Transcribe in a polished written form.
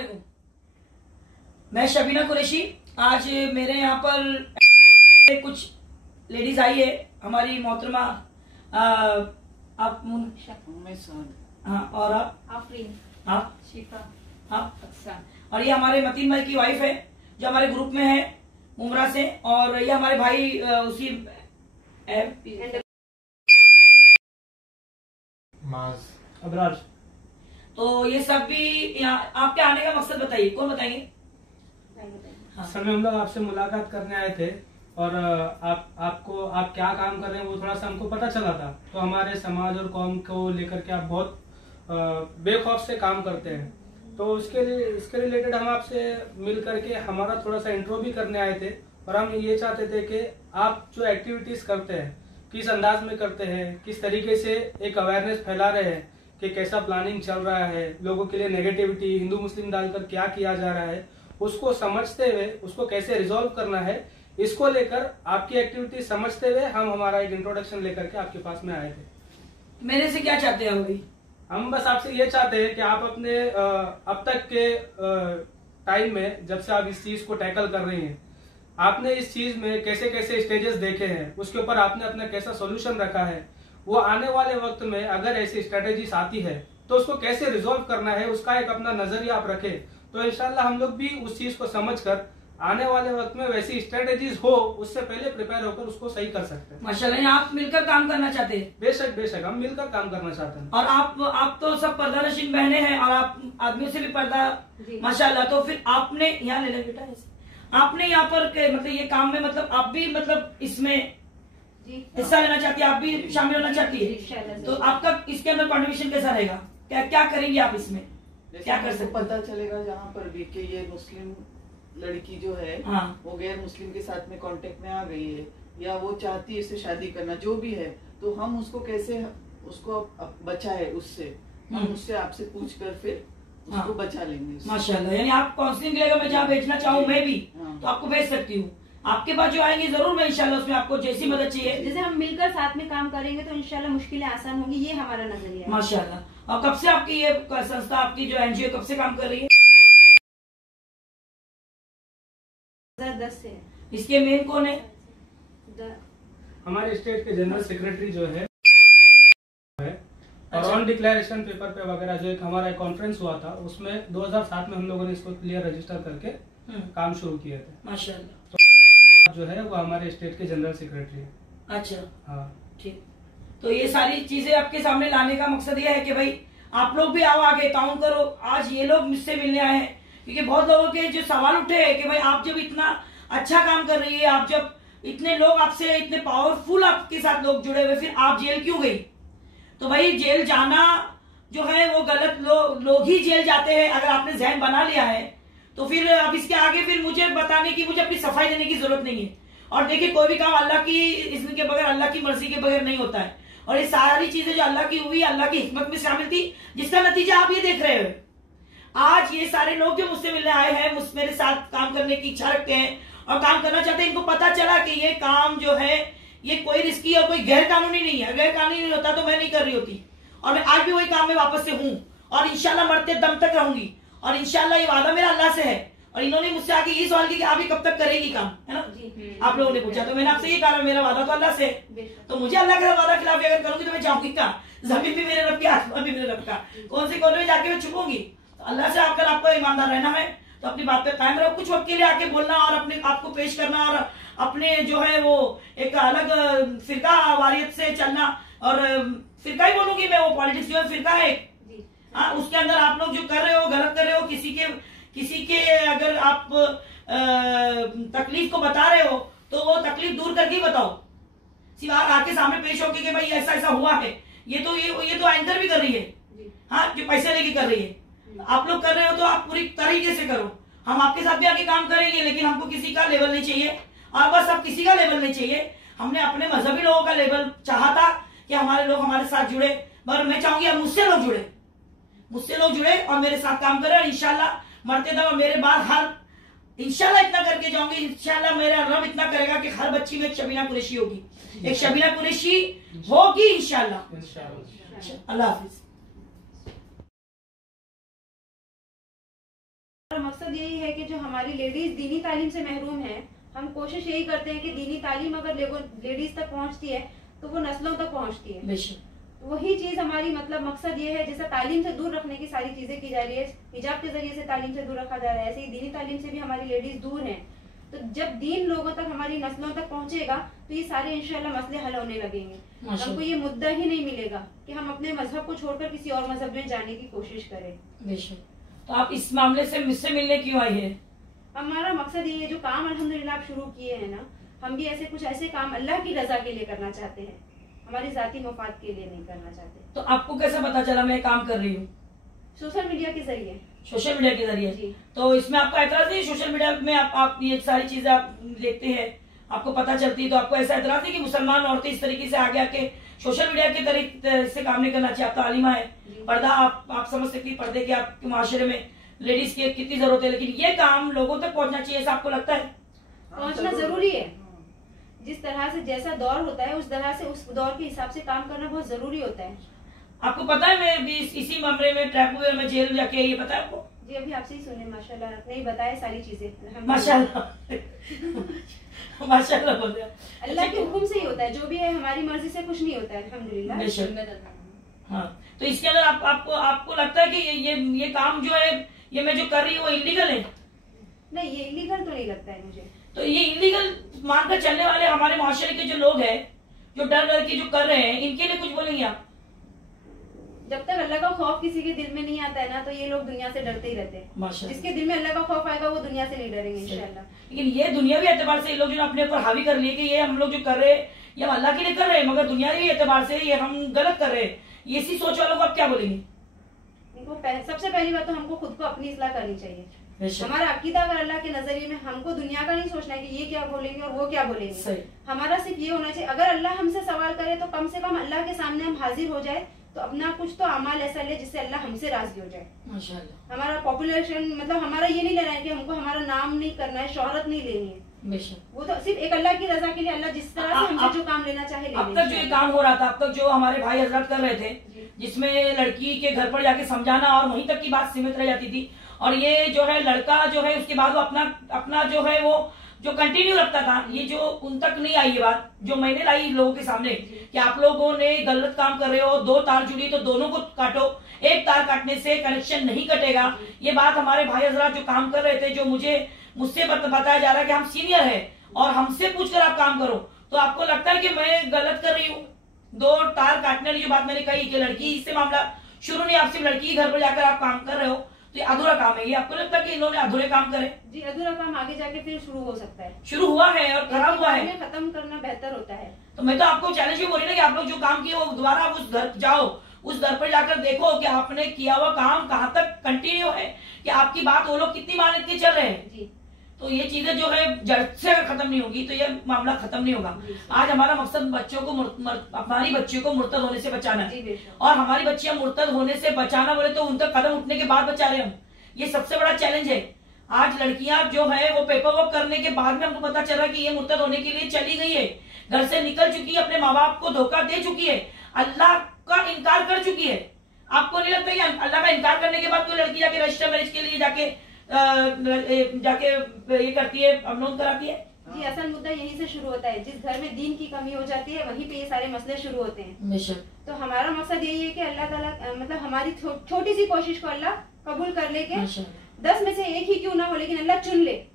वालेकुम। मैं शबीना कुरैशी। आज मेरे यहाँ पर कुछ लेडीज आई है, हमारी मोहतरमा आप हाँ, और आप आफरीन, आप शिफा, आप अक्सा। और ये हमारे मतीन भाई की वाइफ है जो हमारे ग्रुप में है उमरा से, और ये हमारे भाई उसी अबरार। तो ये सब भी यहाँ आपके आने का मकसद बताइए, कौन बताएंगे? हाँ। सर हम लोग आपसे मुलाकात करने आए थे और आप क्या काम कर रहे हैं वो थोड़ा सा हमको पता चला था। तो हमारे समाज और कौम को लेकर के आप बहुत बेखौफ से काम करते हैं, तो इसके रिलेटेड हम आपसे मिल करके हमारा थोड़ा सा इंट्रो भी करने आए थे। और हम ये चाहते थे कि आप जो एक्टिविटीज करते हैं किस अंदाज में करते हैं, किस तरीके से एक अवेयरनेस फैला रहे हैं कि कैसा प्लानिंग चल रहा है, लोगों के लिए नेगेटिविटी हिंदू मुस्लिम डालकर क्या किया जा रहा है, उसको समझते हुए उसको कैसे रिजॉल्व करना है, इसको लेकर आपकी एक्टिविटी समझते हुए हम हमारा एक इंट्रोडक्शन लेकर के आपके पास में आए थे। मेरे से क्या चाहते हैं भाई? हम बस आपसे ये चाहते हैं कि आप अपने अब तक के टाइम में जब से आप इस चीज को टैकल कर रही हैं, आपने इस चीज में कैसे कैसे स्टेजेस देखे हैं, उसके ऊपर आपने अपना कैसा सोल्यूशन रखा है, वो आने वाले वक्त में अगर ऐसी स्ट्रेटेजीज आती है तो उसको कैसे रिजॉल्व करना है, उसका एक अपना नजरिया आप रखें, तो इंशाल्लाह हम लोग भी उस चीज को समझकर आने वाले वक्त में वैसी स्ट्रेटेजीज हो उससे पहले प्रिपेयर होकर उसको सही कर सकते हैं। माशाल्लाह, आप मिलकर काम करना चाहते हैं? बेशक बेशक, हम मिलकर काम करना चाहते हैं। और आप तो सब पर्दानशीन बहने हैं और आप आदमियों से भी पर्दा माशाल्लाह, तो फिर आपने यहाँ ले बेटा, आपने यहाँ पर मतलब ये काम में मतलब आप भी मतलब इसमें हिस्सा लेना चाहती है, आप भी शामिल होना चाहती है, तो आपका इसके अंदर कॉन्ट्रीब्यूशन कैसा रहेगा? क्या करेंगे आप इसमें, क्या कर सकते? पता चलेगा जहाँ पर भी कि ये मुस्लिम लड़की जो है वो गैर मुस्लिम के साथ में कांटेक्ट में आ गई है या वो चाहती है इससे शादी करना, जो भी है, तो हम उसको कैसे उसको बचाए उससे, हम उससे आपसे पूछ कर फिर उसको बचा लेंगे। माशाल्लाह, यानी आप काउंसलिंग लेगा, मैं जहाँ भेजना चाहूँ मैं भी तो आपको भेज सकती हूँ। आपके पास जो आएंगे जरूर मैं इंशाल्लाह उसमें आपको जैसी मदद चाहिए, जैसे हम मिलकर साथ में काम करेंगे तो इंशाल्लाह मुश्किलें आसान होंगी, ये हमारा नजरिया है। माशाल्लाह। और कब से आपकी ये संस्था, आपकी जो एनजीओ कब से काम कर रही है? 2010 से। इसके मेन कौन है? हमारे स्टेट के जनरल सेक्रेटरी जो है, और ऑन डिक्लेरेशन पेपर पे वगैरह जो एक हमारा कॉन्फ्रेंस हुआ था उसमें 2007 में हम लोगों ने इसको क्लियर रजिस्टर करके काम शुरू किए थे। माशाल्लाह। तो जो है वो हमारे स्टेट के जनरल सेक्रेटरी है। अच्छा, हाँ ठीक। तो ये सारी चीजें आपके सामने लाने का मकसद ये है कि भाई आप लोग भी आओ आगे, काउंट करो। आज ये लोग मुझसे मिलने आए हैं क्योंकि बहुत लोगों के जो सवाल उठे हैं कि भाई आप जब इतना अच्छा काम कर रही है, आप जब इतने लोग आपसे इतने पावरफुल आपके साथ लोग जुड़े हुए, फिर आप जेल क्यों गई? तो भाई जेल जाना जो है वो गलत, लोग ही जेल जाते हैं। अगर आपने जहन बना लिया है तो फिर अब इसके आगे फिर मुझे बताने की, मुझे अपनी सफाई देने की जरूरत नहीं है। और देखिए, कोई भी काम अल्लाह की इज़्न के बगैर, अल्लाह की मर्जी के बगैर नहीं होता है। और ये सारी चीजें जो अल्लाह की हुई, अल्लाह की हिकमत में शामिल थी, जिसका नतीजा आप ये देख रहे हो। आज ये सारे लोग जो मुझसे मिलने आए हैं, मेरे साथ काम करने की इच्छा रखते हैं और काम करना चाहते हैं, इनको पता चला कि ये काम जो है ये कोई रिस्की और कोई गैर कानूनी नहीं है। गैर कानूनी होता तो मैं नहीं कर रही होती, और मैं आज भी वही काम में वापस से हूँ और इंशाल्लाह मरते दम तक रहूंगी। और इंशाल्लाह ये वादा मेरा अल्लाह से है। और इन्होंने मुझसे आके ये सवाल किया कि आप ये कब तक करेगी काम, है ना? आप लोगों ने पूछा तो मैंने आपसे ये कहा, मेरा वादा तो अल्लाह से है, तो मुझे अल्लाह का वादा खिलाफ अगर करूंगी तो मैं जाऊंगी कहाँ? जमीन भी मेरे रब की, आसमान भी मेरे रब का, कौन से कोने में जाके मैं छुपूंगी? तो अल्लाह से आकर आपको ईमानदार रहना है, तो अपनी बात पे कायम रहो। कुछ वक्त के लिए आके बोलना और अपने आपको पेश करना और अपने जो है वो एक अलग फिरका वारियत से चलना, और फिरका ही बोलूंगी मैं, वो पॉलिटिक्स जो है फिरका है, हाँ, उसके अंदर आप लोग जो कर रहे हो गलत कर रहे हो। किसी के अगर आप तकलीफ को बता रहे हो तो वो तकलीफ दूर करके ही बताओ, सिर्फ आके सामने पेश होके कि भाई ऐसा ऐसा हुआ है। ये तो एंकर भी कर रही है, हाँ, जो पैसे लेके कर रही है। आप लोग कर रहे हो तो आप पूरी तरीके से करो। हम आपके साथ भी आके काम करेंगे, लेकिन हमको किसी का लेवल नहीं चाहिए, और बस अब किसी का लेवल नहीं चाहिए। हमने अपने मजहबी लोगों का लेवल चाहा था कि हमारे लोग हमारे साथ जुड़े, मगर मैं चाहूंगी अब मुझसे लोग जुड़े और मेरे साथ काम करें। और इंशाल्लाह मरते दम मेरे बाद हर इंशाल्लाह इतना करके जाऊंगी, इंशाल्लाह मेरा रब इतना करेगा कि हर बच्ची में एक शबीना कुरैशी होगी, एक शबीना कुरैशी होगी इंशाल्लाह। अल्लाह हाफिज। हमारा मकसद यही है कि जो हमारी लेडीज दीनी तालीम से महरूम है, हम कोशिश यही करते हैं कि दीनी तालीम अगर लेडीज तक पहुंचती है तो वो नस्लों तक पहुंचती है। वही चीज हमारी मतलब मकसद ये है, जैसे तालीम से दूर रखने की सारी चीजें की जा रही है, हिजाब के जरिए से तालीम से दूर रखा जा रहा है, ऐसे ही दीनी तालीम से भी हमारी लेडीज दूर हैं। तो जब दीन लोगों तक, हमारी नस्लों तक पहुंचेगा तो ये सारे इंशाल्लाह मसले हल होने लगेंगे। हमको ये मुद्दा ही नहीं मिलेगा कि हम अपने मजहब को छोड़कर किसी और मजहब में जाने की कोशिश करें। तो आप इस मामले से मुझसे मिलने क्यों आई है? हमारा मकसद ये है, जो काम अल्हम्दुलिल्लाह आप शुरू किए हैं ना, हम भी ऐसे कुछ ऐसे काम अल्लाह की रजा के लिए करना चाहते हैं, हमारी जाती मफाद के लिए नहीं करना चाहते। तो आपको कैसे पता चला मैं काम कर रही हूँ? सोशल मीडिया के जरिए। सोशल मीडिया के जरिए। तो इसमें आपका एतराज नहीं? सोशल मीडिया में आप ये सारी चीजें आप देखते हैं, आपको पता चलती है, तो आपको ऐसा एतराज है कि मुसलमान औरतें इस तरीके से आगे आके सोशल मीडिया के तरीके से काम नहीं करना चाहिए? आप तो आलिमा है, पर्दा आप समझ सकती, पर्दे के आपके माशरे में लेडीज की कितनी जरूरत है, लेकिन ये काम लोगों तक पहुंचना चाहिए, ऐसा आपको लगता है? पहुंचना जरूरी है। जिस तरह से जैसा दौर होता है उस तरह से उस दौर के हिसाब से काम करना बहुत जरूरी होता है। आपको पता है मैं भी इसी मामले में ट्रैप हुए, मैं जेल जाके, ये पता है आपको? जी अभी आपसे ही सुने, माशाल्लाह आपने ही बताया सारी चीजें। माशाल्लाह माशाल्लाह बोल रहे हैं। अल्लाह के हुक्म से ही होता है, जो भी है हमारी मर्जी से कुछ नहीं होता है अल्हम्दुलिल्लाह। हाँ, तो इसके अंदर आपको लगता है कि ये काम जो है, ये मैं जो कर रही हूँ वो इलीगल है? नहीं, ये इलीगल तो नहीं लगता है मुझे। तो ये इलीगल मानकर चलने वाले हमारे माशरे के जो लोग हैं, जो डर के जो कर रहे हैं, इनके लिए कुछ बोलेंगे आप? जब तक अल्लाह का खौफ किसी के दिल में नहीं आता है ना, तो ये लोग दुनिया से डरते ही रहते हैं। जिसके दिल में अल्लाह का खौफ आएगा वो दुनिया से नहीं डरेंगे इंशाल्लाह। लेकिन ये दुनियावी एतबार से ये लोग जो अपने ऊपर हावी कर लिए कि ये हम लोग जो कर रहे हैं ये हम अल्लाह के लिए कर रहे हैं, मगर दुनियावी एतबार से ये हम गलत कर रहे हैं, ये इसी सोच वालों को आप क्या बोलेंगे? सबसे पहली बात तो हमको खुद को अपनी इस्लाह करनी चाहिए। हमारा अकीदा अगर अल्लाह के नजरिए में, हमको दुनिया का नहीं सोचना है कि ये क्या बोलेंगे और वो क्या बोलेंगे। हमारा सिर्फ ये होना चाहिए, अगर अल्लाह हमसे सवाल करे तो कम से कम अल्लाह के सामने हम हाजिर हो जाए, तो अपना कुछ तो अमाल ऐसा ले जिससे अल्लाह हमसे राजी हो जाए। माशाल्लाह। हमारा पॉपुलेशन मतलब हमारा ये नहीं लेना है कि हमको हमारा नाम नहीं करना है, शोहरत नहीं लेनी है, वो तो सिर्फ एक अल्लाह की रजा के लिए, अल्लाह जिस तरह से हमसे जो काम लेना चाहे। अब तक जो ये काम हो रहा था, अब तक जो हमारे भाई हजरत कर रहे थे, जिसमें लड़की के घर पर जाके समझाना और वहीं तक की बात सीमित रह जाती थी, और ये जो है लड़का जो है उसके बाद वो अपना जो है वो जो कंटिन्यू रखता था, ये जो उन तक नहीं आई ये बात जो मैंने लाई लोगों के सामने कि आप लोगों ने गलत काम कर रहे हो, 2 तार जुड़ी तो दोनों को काटो, 1 तार काटने से कनेक्शन नहीं कटेगा। ये बात हमारे भाई हजरात जो काम कर रहे थे, जो मुझसे बताया जा रहा है कि हम सीनियर है और हमसे पूछकर आप काम करो, तो आपको लगता है कि मैं गलत कर रही हूँ? 2 तार काटने वाली जो बात मैंने कही कि लड़की इससे मामला शुरू नहीं, आप सिर्फ लड़की के घर पर जाकर आप काम कर रहे हो, तो ये अधूरा काम है। ये आपको लगता है कि इन्होंने अधूरे काम करे? जी अधूरा काम आगे जाके फिर शुरू हो सकता है, शुरू हुआ है और खराब हुआ है, खत्म करना बेहतर होता है। तो मैं तो आपको चैलेंज भी बोल रही ना कि आप लोग जो काम किए वो दोबारा आप उस घर जाओ, उस घर पर जाकर देखो कि आपने किया हुआ काम कहाँ तक कंटिन्यू है, कि आपकी बात वो लोग कितनी मान के चल रहे हैं जी। तो ये चीजें जो है जड़ से अगर खत्म नहीं होगी तो ये मामला खत्म नहीं होगा। आज हमारा मकसद बच्चों को हमारी बच्चियों को मुर्तद होने से बचाना है, और हमारी बच्चियां मुर्तद होने से बचाना बोले तो उनका कदम उठने के बाद बचा रहे हम, ये सबसे बड़ा चैलेंज है। आज लड़कियां जो है वो पेपर वर्क करने के बाद में हमको पता चल रहा है कि ये मुर्तद होने के लिए चली गई है, घर से निकल चुकी है, अपने माँ बाप को धोखा दे चुकी है, अल्लाह का इनकार कर चुकी है। आपको नहीं लगता कि अल्लाह का इनकार करने के बाद कोई लड़की जाके रजिस्टर मैरिज के लिए जाके ये करती है, अपलोड कराती है? जी असल मुद्दा यहीं से शुरू होता है, जिस घर में दीन की कमी हो जाती है वहीं पे ये सारे मसले शुरू होते हैं। तो हमारा मकसद यही है कि अल्लाह ताला मतलब हमारी छोटी सी कोशिश को अल्लाह कबूल कर ले के 10 में से 1 ही क्यों ना हो, लेकिन अल्लाह चुन ले